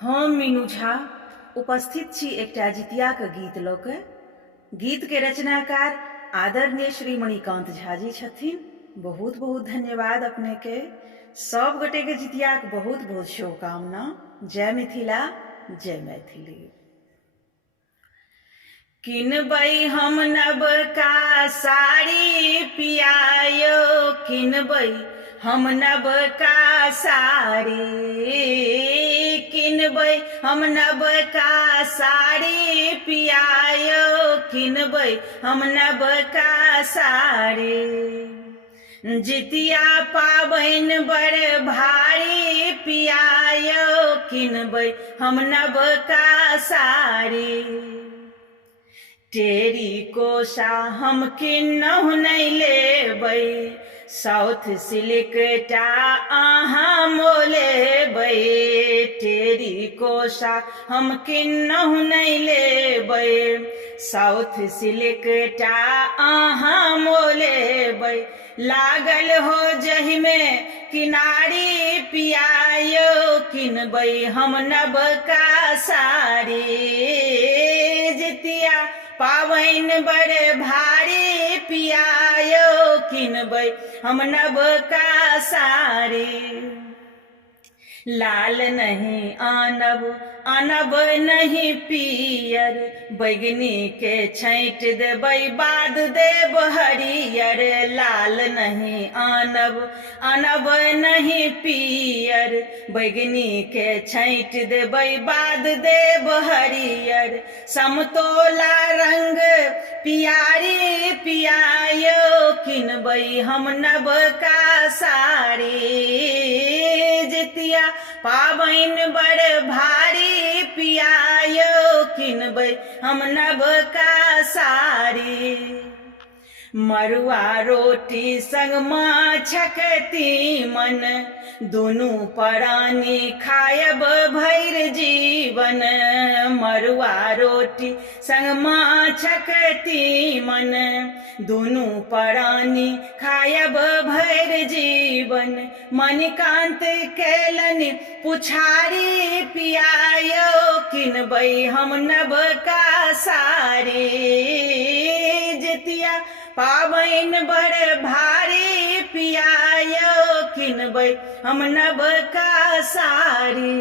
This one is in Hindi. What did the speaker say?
हम मीनू झा उपस्थित छी एकटा जितियाक गीत लऽ कऽ। गीत के रचनाकार आदरणीय श्री मणिकांत झा जी छथिन। बहुत बहुत धन्यवाद अपने के। सब गोटे के जितियाक बहुत बहुत शुभकामना। जय मिथिला, जय मैथिली। किनबै हम नबका साड़ी पियायो, किनबै हम नबका साड़ी, किनबै हम नबका साड़ी पियायो, किनबै हम नबका साड़ी। जितिया पाबनि बड़ भारी पियायो, किनबै हम नबका साड़ी। टेरी कोसा हम किन्नहु नहि लेबै, साउथ सिल्क टा अहाँ मोलेबै। टेरी कोसा हम किन्नहु नहि लेबै, साउथ सिल्क टा अहाँ मोलेबै। लागल हो जहिमे किनारी पियायो, किनबै हम नबका साड़ी। जितिया पाबनि बड़ भारी पियायो, किनबै हम नबका साड़ी। लाल नहीं आनब, आनब नहीं पियर, बैगनी के छैंट देबै बाद देब हरियर। लाल नहीं आनब, आनब नहीं पियर, बैगनी के छैंट देबै बाद देब हरियर। समतोला रंग पियारी पियायो, किनबै हम नबका साड़ी। जितिया पाबनि बड़ भारी पियायो, किनबै हम नबका साड़ी। मड़ुआ रोटी संग माछक तीमन, दुनू प्राणी खायब भरि जीवन। मड़ुआ रोटी संग माछक तीमन, दुनू प्राणी खायब भरि जीवन। मणिकांत केलनि पुछारी पियायो, किनबै हम नबका साड़ी। जितिया पाबनि बड़ भारी पियायो, किनबै हम नबका साड़ी।